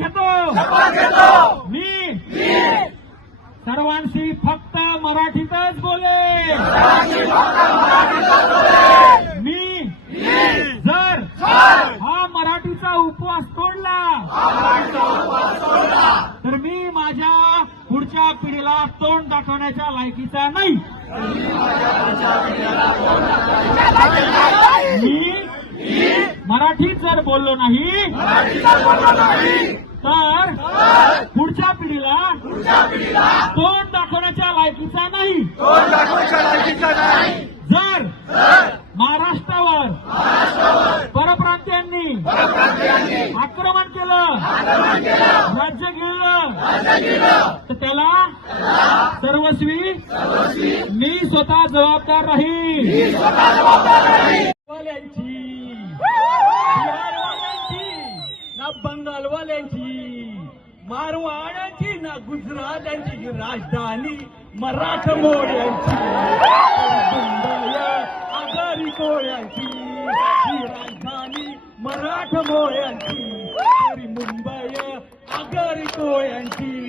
घेतो. मी. सर्वांशी फक्त मराठीतच बोले. मी. जर. हा मराठीचा उपवास तोडला. तर मी माझ्या पुढच्या पिढीला तोंड दाखवण्याच्या लायकीचा नाही. मी. मराठीत जर बोललो नाही. तर पुढच्या पिढीला तोंड दाखवण्याच्या लायकीचा नाही. जर महाराष्ट्रावर परप्रांतीयांनी आक्रमण केलं राज्य गेलं तर त्याला सर्वस्वी मी स्वतः जबाबदार राहील वाल्यांची बिहारवाल्यांची. ना बंगालवाल्यांची. मारवाड्यांची ना गुजरात्यांची राजधानी मराठमोड यांची आगारी कोळ्यांची ही राजधानी मराठमोड्यांची तरी मुंबई आगारी कोळ्यांची